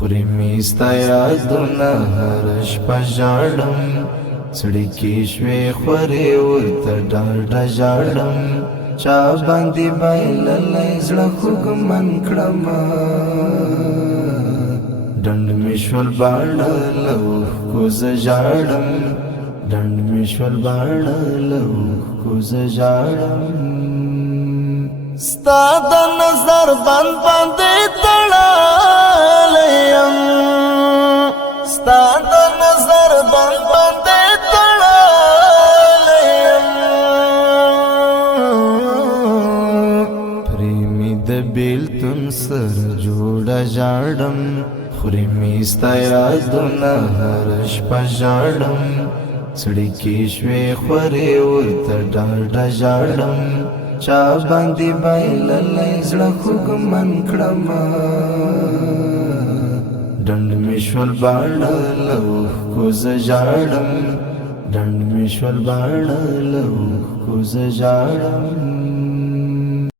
خوري میستا یادونه هر شپه ژاړم سړی کې شوې خورې ورته ډاډه ژاړم چا باندې بایللی زړه خوږمن کړمه ډنډ مې شول باڼه له اوښکو زه ژاړم ډنډ مې شول باڼه له اوښکو زه ژاړم ستا د نظر بند باندې تړلی یم ستا د نظر بند باندې تړلی یم پرې مې د بېلتون سره جوړه ژاړم خوري مې ستا یادونه هره شپه ژاړم سړی کې شوې خورې ورته ډاډه ژاړم چا باندې بایللی زړه خوږمن کړمه ډنډ مې شول باڼه له اوښکو زه ژاړم ډنډ مې شول باڼه له اوښکو زه ژاړم